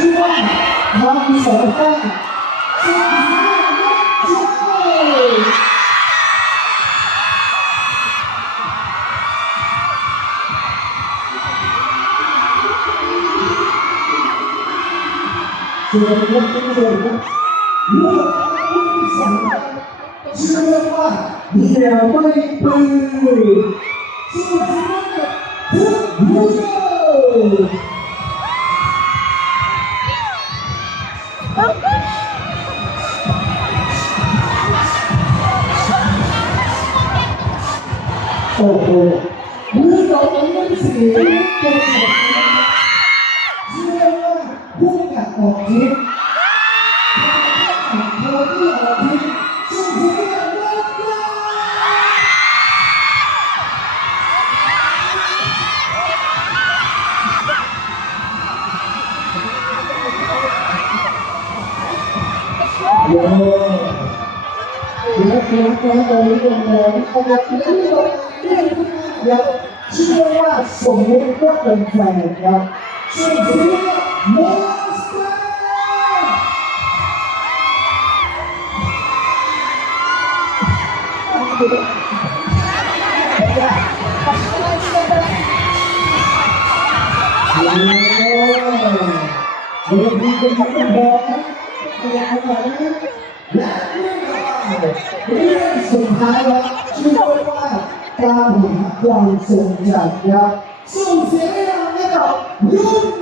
ชื่อว่าทำสองแต้มสุดท้ายยกช่วยส่วนยกที่สองครับยกที่สองชื่อว่าเดี๋ยวไม่ปืนสุดท้ายทุกยูโร โอ้โหมือเราต้องไม่เสียเป็นของเชื่อว่าผู้กับออกทิศโทนี่ออกทิศสุดที่เลิศเลยโย่เดี๋ยวเดี๋ยวเดี๋ยวเดี๋ยวเดี๋ยวเดี๋ยว เดี๋ยวเชื่อว่าสมมติว่าเป็นแฟนครับสุดที่มอสเตอร์โอ้โหดี๋ยวพี่จะทำบอกนะเดี๋ยวเขาบอกนะและเรื่องสุดท้ายแล้วชื่อว่า การหาความทรงจำครับส่งเสียงให้เราให้กับยุค